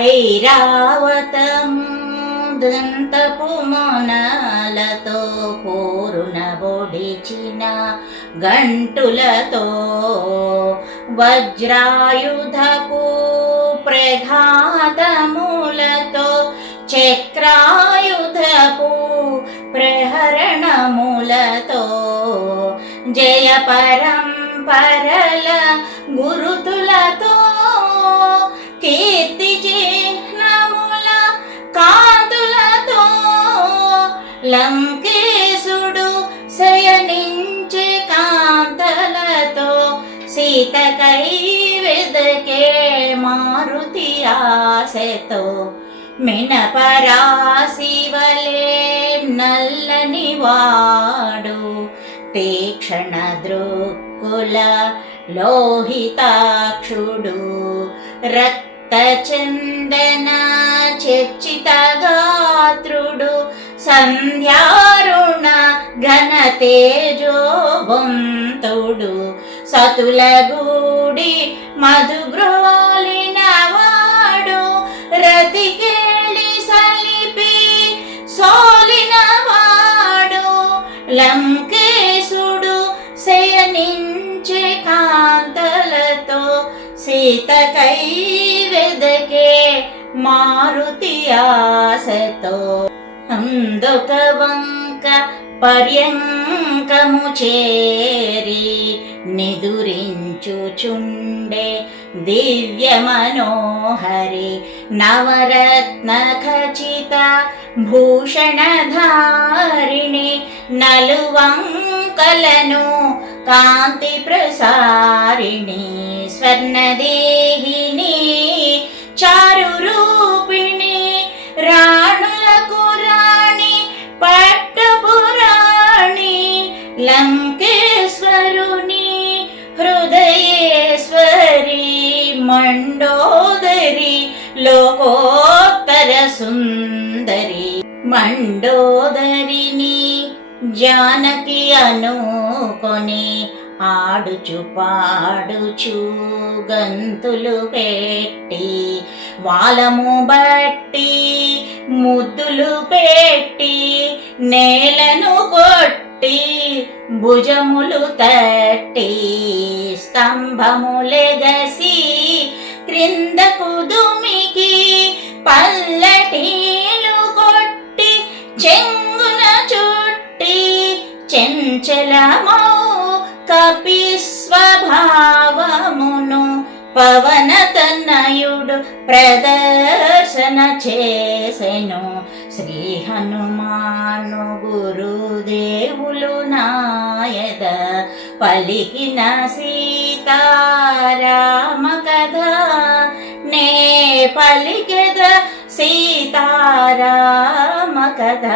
ఐరావతము దంతపు మొనలతో పోరున బొడిచిన గంటులతో వజ్రాయుధపు ప్రఘాతములతో చక్రాయుధపు ప్రహరణములతో జయ పరంపర లంకేశుడు శయనించే కాంతలతో సీతకై వెదకే మారుతి ఆశతో మినపరాశివలే నల్లని వాడు తీక్షణ దృక్కుల లోహితాక్షుడు రక్త చందన చర్చితగా సంధ్యారుణ ఘన తేజోవంతుడు సతుల గూడి మధుగ్రోలిన వాడు రతికేళి సలిపి సోలిన వాడు లంకేశుడు శయనించే కాంతలతో సీతకై వెదకే మారుతి ఆశతో. అందుక వంక పర్యంకము చేరి నిదురించుచుండే దివ్య మనోహరి నవరత్న ఖచిత భూషణధారిణి నలువంకలను కాంతి ప్రసారిణి స్వర్ణదే మండోదరి లోకోత్తర సుందరి. మండోదరిని జానకి అనుకొని ఆడుచు పాడుచు గంతులు పెట్టి వాలము బట్టి ముద్దులు పెట్టి నేలను కొట్టి భుజములు తట్టి స్తంభములెగసి క్రిందకు దుమికి పల్లటీలు కొట్టి చెంగున చుట్టి చెంచలమౌ కపి స్వభావమును పవన తనయుడు ప్రదర్శన చేసెను. శ్రీ హనుమాను గురుదేవులు నాయద పలికిన సీతారామ కథ నే పలికెద సీతారామ కథ